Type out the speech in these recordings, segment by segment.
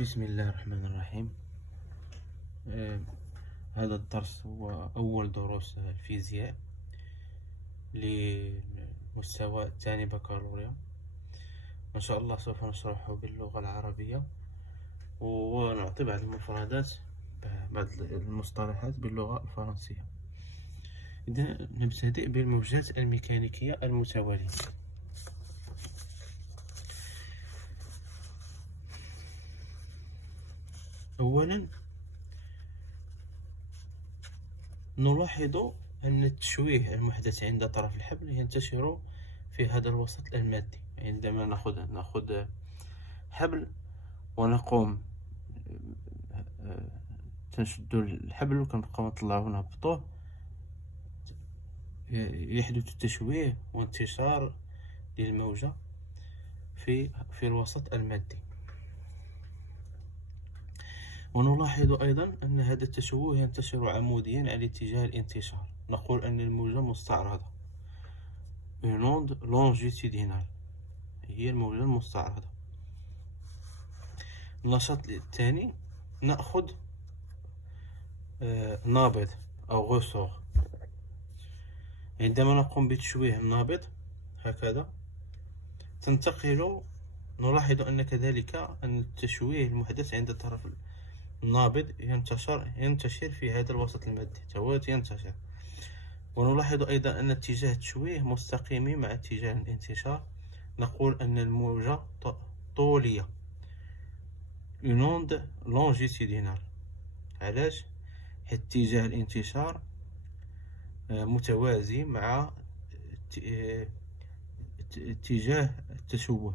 بسم الله الرحمن الرحيم. هذا الدرس هو أول دروس الفيزياء للمستوى الثاني بكالوريا. إن شاء الله سوف نشرحه باللغة العربية ونعطي بعض المفردات بعض المصطلحات باللغة الفرنسية. إذا نبتدئ بالموجات الميكانيكية المتوالية. أولا نلاحظ أن التشويه المحدث عند طرف الحبل ينتشر في هذا الوسط المادي. عندما نأخذ حبل ونقوم تنشد الحبل وكنبقاو نطلعوه ونهبطوه، يحدث التشويه وانتشار للموجة في الوسط المادي. ونلاحظ أيضا أن هذا التشوه ينتشر عموديا على اتجاه الانتشار. نقول أن الموجة مستعرضة، une onde longitudinale هي الموجة المستعرضة. النشاط الثاني نأخذ نابض أو غسور. عندما نقوم بتشويه النابض هكذا نلاحظ أن كذلك أن التشويه المحدث عند طرف النابض ينتشر في هذا الوسط المادي، ينتشر. ونلاحظ أيضا أن اتجاه التشويه مستقيم مع اتجاه الانتشار. نقول أن الموجة طولية، une onde longitudinale. علاش؟ حيت اتجاه الانتشار متوازي مع اتجاه التشوه.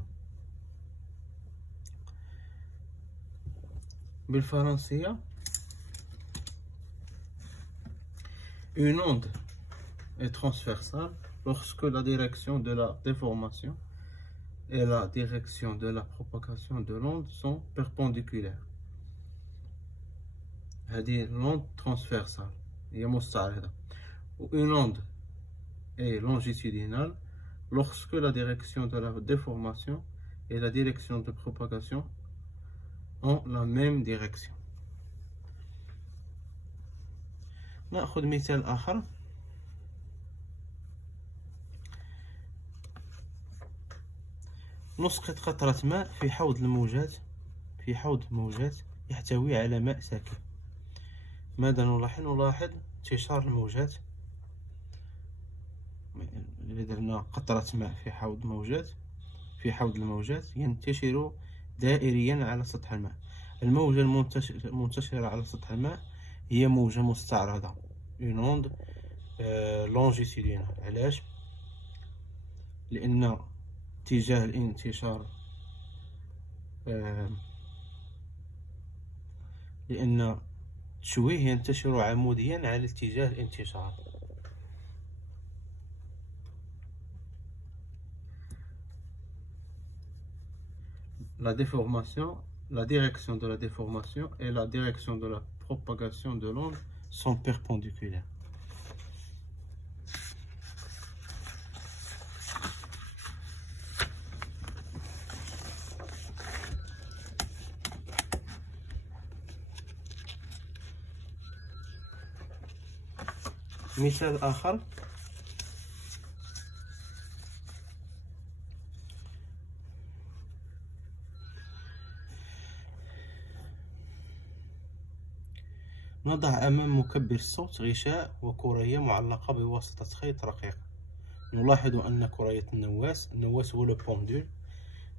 بالفرنسية une onde est transversale lorsque la direction de la déformation et la direction de la propagation de l'onde sont perpendiculaires. هذه l'onde transversale هي مستعرضة. Une onde est longitudinale lorsque la direction de la déformation et la direction de propagation ont la même direction. نأخذ مثال آخر. نسقط قطرة ماء في حوض موجات يحتوي على ماء ساكن. ماذا نلاحظ؟ نلاحظ انتشار الموجات. إذا درنا قطرة ماء في حوض الموجات ينتشر دائريا على سطح الماء. الموجة المنتشرة على سطح الماء هي موجة مستعرضة، une onde longitudinale. علاش؟ لأن اتجاه الانتشار لأن التشويه ينتشر عموديا على اتجاه الانتشار. La déformation, la direction de la déformation et la direction de la propagation de l'onde sont perpendiculaires. مثال آخر. نضع أمام مكبر الصوت غشاء وكرية معلقة بواسطة خيط رقيق. نلاحظ أن كرية النواس هو لو بوندول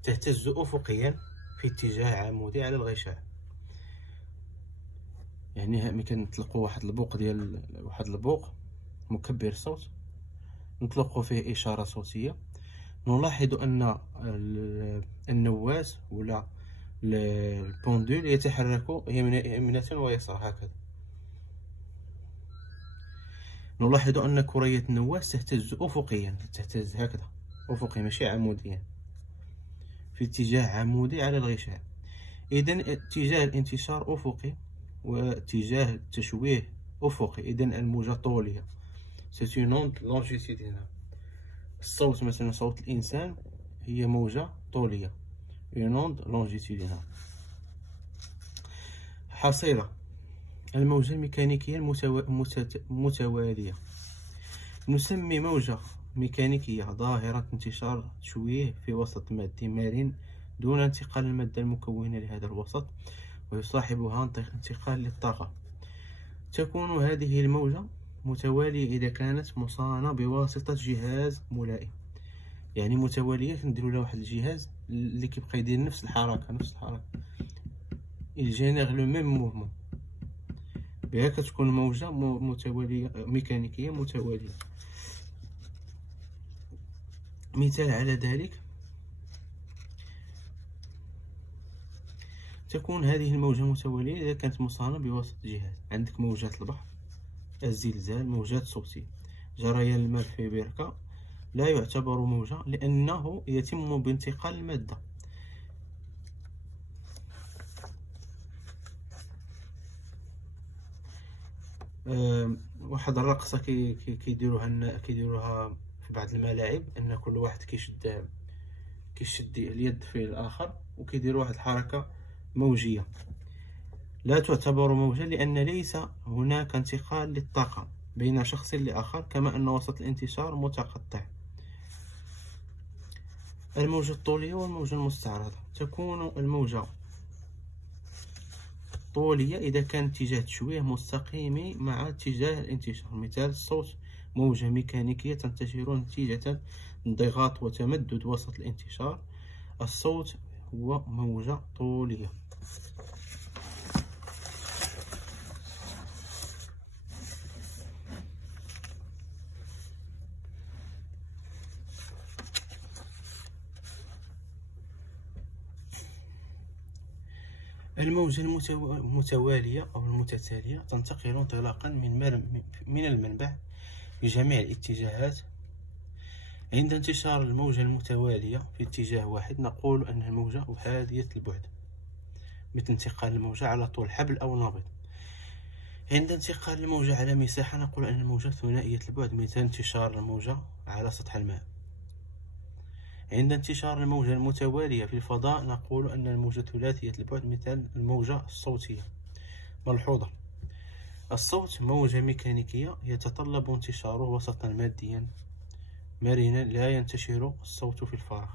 تهتز أفقيا في اتجاه عمودي على الغشاء. يعني ملي كنطلقوا واحد البوق مكبر الصوت نطلقوا فيه إشارة صوتية، نلاحظ أن النواس ولا البوندول يتحرك يمنة ويسار هكذا. نلاحظ أن كرية النواس تهتز أفقيا، تهتز هكذا أفقي ماشي عموديا، في اتجاه عمودي على الغشاء. إذن اتجاه الانتشار أفقي واتجاه التشويه أفقي. إذن الموجة طولية، c'est une onde longitudinale. الصوت مثلا صوت الإنسان هي موجة طولية، une onde longitudinale. حصيلة الموجة الميكانيكية المتوالية. نسمي موجة ميكانيكية ظاهرة انتشار تشويه في وسط مادي مرن دون انتقال المادة المكونة لهذا الوسط، ويصاحبها انتقال للطاقة. تكون هذه الموجة متوالية إذا كانت مصانة بواسطة جهاز ملائم. يعني متوالية كنديرو لها واحد الجهاز اللي كيبقى يدير نفس الحركة il génère le même mouvement. بها كتكون موجة متوالية ميكانيكية متوالية. مثال على ذلك، تكون هذه الموجة متوالية إذا كانت مصانة بواسطة جهاز. عندك موجات البحر، الزلزال، موجات صوتية. جريان الماء في بركة لا يعتبر موجة لأنه يتم بانتقال المادة. واحد الرقصة كيديروها في بعض الملاعب، أن كل واحد كيشد اليد في الآخر وكيديروا واحد الحركة موجية. لا تعتبر موجة لأن ليس هناك انتقال للطاقة بين شخص لآخر، كما أن وسط الانتشار متقطع. الموجة الطولية والموجة المستعرضة. تكون الموجة طولية إذا كان اتجاه التشويه مستقيم مع اتجاه الانتشار. مثال الصوت موجة ميكانيكية تنتشر نتيجة انضغاط وتمدد وسط الانتشار. الصوت هو موجة طولية. الموجة المتوالية أو المتتالية تنتقل انطلاقا من المنبع بجميع الاتجاهات. عند انتشار الموجة المتوالية في اتجاه واحد نقول أن الموجة أحادية البعد، مثل انتقال الموجة على طول حبل أو نابض. عند انتقال الموجة على مساحة نقول أن الموجة ثنائية البعد، مثل انتشار الموجة على سطح الماء. عند انتشار الموجة المتوالية في الفضاء نقول أن الموجة ثلاثية البعد، مثل الموجة الصوتية. ملحوظة: الصوت موجة ميكانيكية يتطلب انتشاره وسطا ماديا مرنا، لا ينتشر الصوت في الفراغ.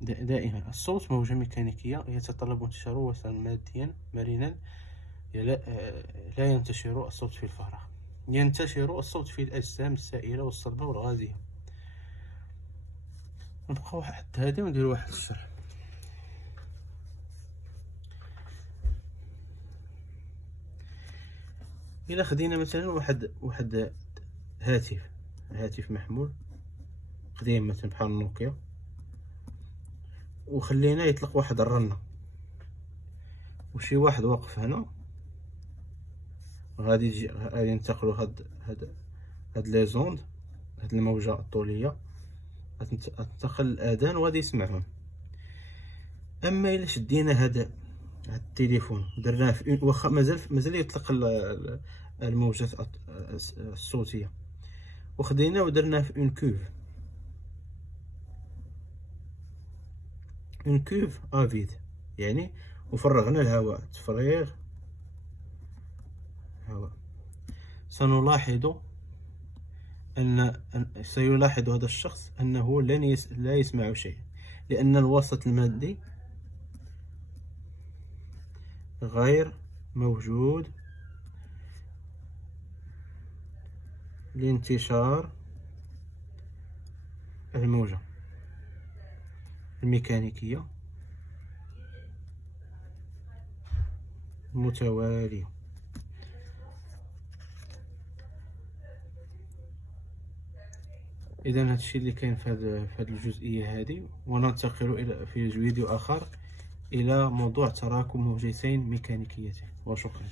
دائما الصوت موجة ميكانيكية يتطلب انتشاره وسطا ماديا مرنا، لا ينتشر الصوت في الفراغ. ينتشر الصوت في الأجسام السائلة والصلبة والغازية. نبقاو حتى هادي ونديرو واحد الشرح. إلا خدينا مثلا واحد هاتف محمول قديم مثلا بحال النوكيا، وخلينا يطلق واحد الرنة، وشي واحد واقف هنا، غادي ينتقلوا هاد لي زوند، هاد الموجة الطولية غتنتقل الأذان وغادي يسمعهم. أما إلا شدينا هاد التليفون درناه في واخا مازال يطلق الموجات الصوتية، وخديناه ودرناه في اون كوف افيد، يعني وفرغنا الهواء تفريغ هواء. سيلاحظ هذا الشخص أنه لا يسمع شيء، لأن الوسط المادي غير موجود لانتشار الموجة الميكانيكية المتوالية. إذا هادشي اللي كاين في هاد الجزئية هذه، وننتقل إلى في فيديو آخر إلى موضوع تراكم موجتين ميكانيكيتين. وشكرا.